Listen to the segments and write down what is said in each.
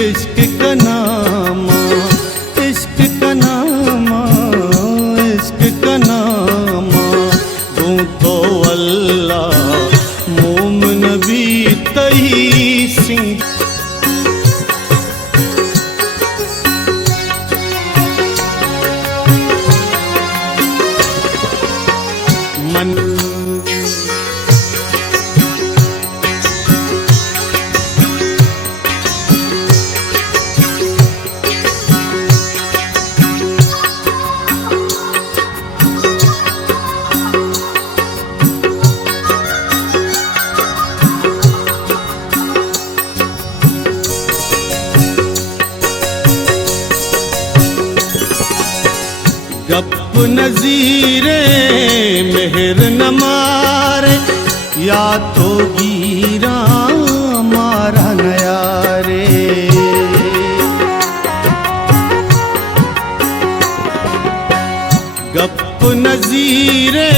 इश्क का नामा, इश्क का नामा, इश्क का नामा दूं तो अल्लाह मोमिन भी तही सिंह। मन गप नज़ीरे मेहर न मारे, या तो गिरा मारा न यारे। गप नज़ीरे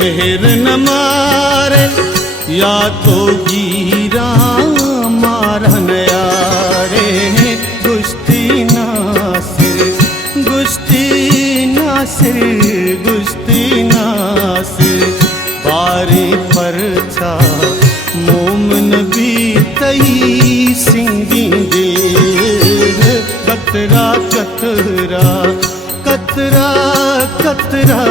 मेहर न मारे, या तो गिरा मारा न यारे। गुश्ती नासिर, गुश्ती नासिर, गुश्ती नासिर बारी परछा मोमिन भी तही सिंगी दे। कतरा कतरा कतरा कतरा